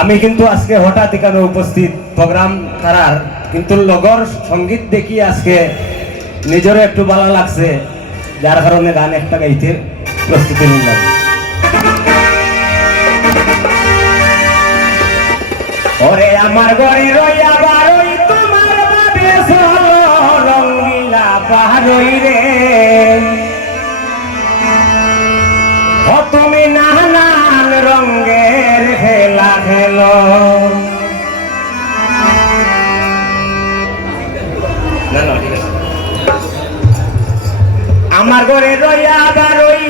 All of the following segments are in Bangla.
আমি কিন্তু আজকে হঠাৎ এখানে উপস্থিত প্রোগ্রাম করার, কিন্তু লগর সঙ্গীত দেখি আজকে নিজেরও একটু ভালো লাগছে, যার কারণে গান একটা গাইতে প্রস্তুতি নিলাম। ওরে আমার ঘরে রইয়া বারই তোমার বাবে চলো রঙ্গিলা পাহাড়ই রে, ও তুমি নানান রঙের খেলা খেলো। আমার ঘরে রইয়া বারই,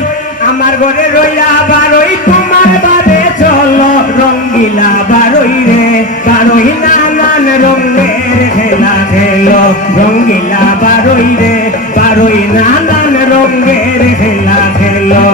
আমার ঘরে রইয়া বারই তোমার বাবে চলো রঙ্গিলা বারই রে, বারই নানান রঙের খেলা খেলো। রঙ্গিলা বারই রে, বারই নানান রঙের খেলা খেলো।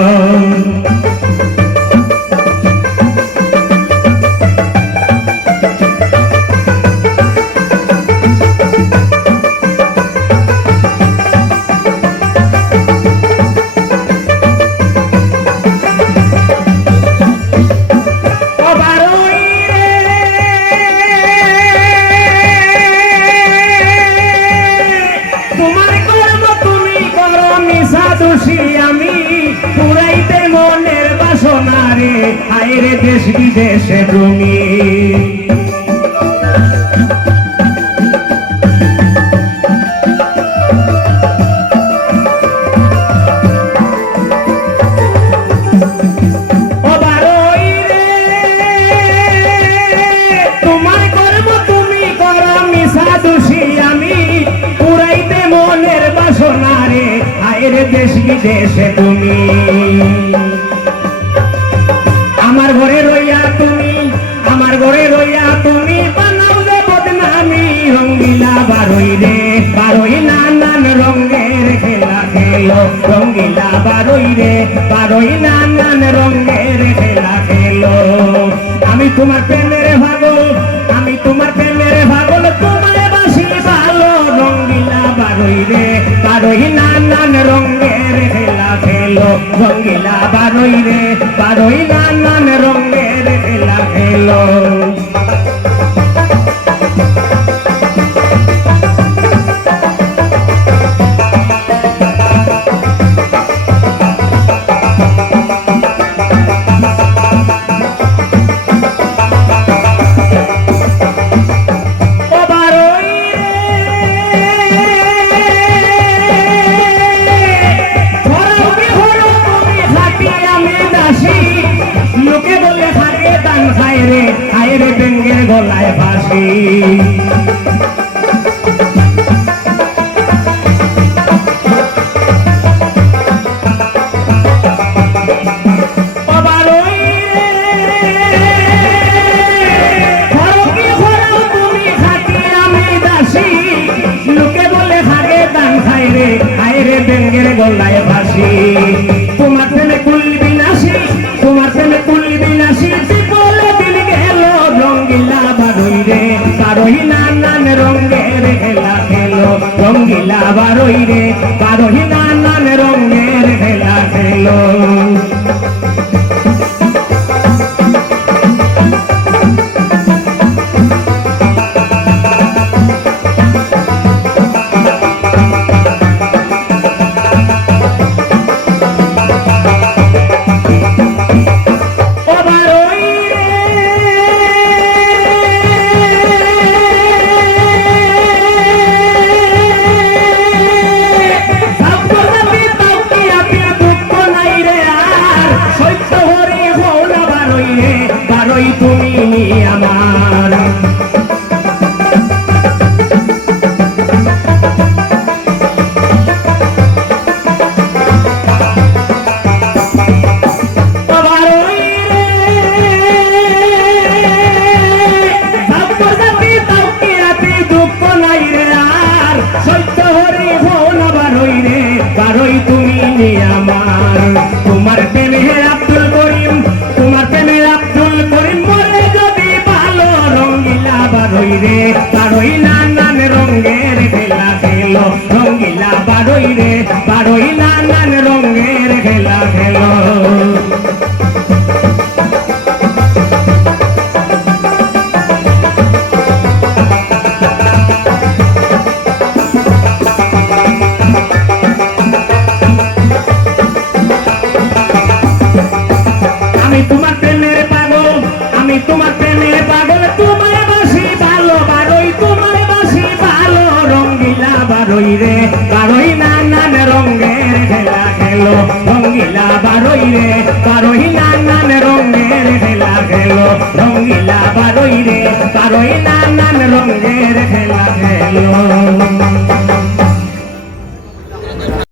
আইরে দেশ বিদেশে তুমি তোমার কর্ম তুমি করো মিশা দোষী আমি পুরাইতে মনের বাসনা রে, আইরে দেশ বিদেশে তুমি। আমার ঘরে রইয়া তুমি, আমার ঘরে রইয়া তুমি বানাও যে বদনামি। রঙ্গিলা বারই রে, বারই নানান রঙের খেলা খেলো। রঙ্গিলা বারই রে, বারই নানান রঙের খেলা খেলো। আমি তোমার প্রেমের পাগল, আমি তোমার প্রেমের পাগল, তোমার বাসি ভালো। রঙ্গিলা বারই রে, বারই নানান রঙের খেলা খেলো। রঙ্গিলা বারই রে, বারই নানান রঙের খেলা খেলো। আইরে বেঙ্গের গলায় ফাঁসি, লোকে বলে খাগে দান খাই রে, আইরে বেঙ্গের গলায় ফাঁসি। তোমার প্রেমে কুল বিনাশী, তোমার প্রেমে কুল বিনাশী বলে দিল গেল। রঙ্গিলা বারই রে, বারই নানান রঙের খেলা খেলো। রঙ্গিলা বারই রে, বারই নানান রঙের খেলা খেলো। তুমি আমার দুঃখ নাই রে আর, সত্য হরি ভোন বারই রে, বারই তুমি আমার। তোমার প্রেমে আব্দুল করিম, তোমার প্রেমে আব্দুল করিম মরে যদি ভালো। রঙ্গিলা বারই রে, বারই নানান রঙের খেলা খেলো। রঙ্গিলা বারই রে, বারই নানান রঙের খেলা খেলো। আমি তোমার প্রেমের পাগল, আমি তোমার প্রেমের পাগল, তোমার বাসি ভালো বারোই, তোমার বাসি ভালো রঙ্গিলা বারোই রে বারোই নানান রঙের খেলা খেলো রঙ্গিলা বারোই রে বারোই নানান রঙের খেলা খেলো রঙ্গিলা বারোই রে বারোই নানান রঙের খেলা খেলো।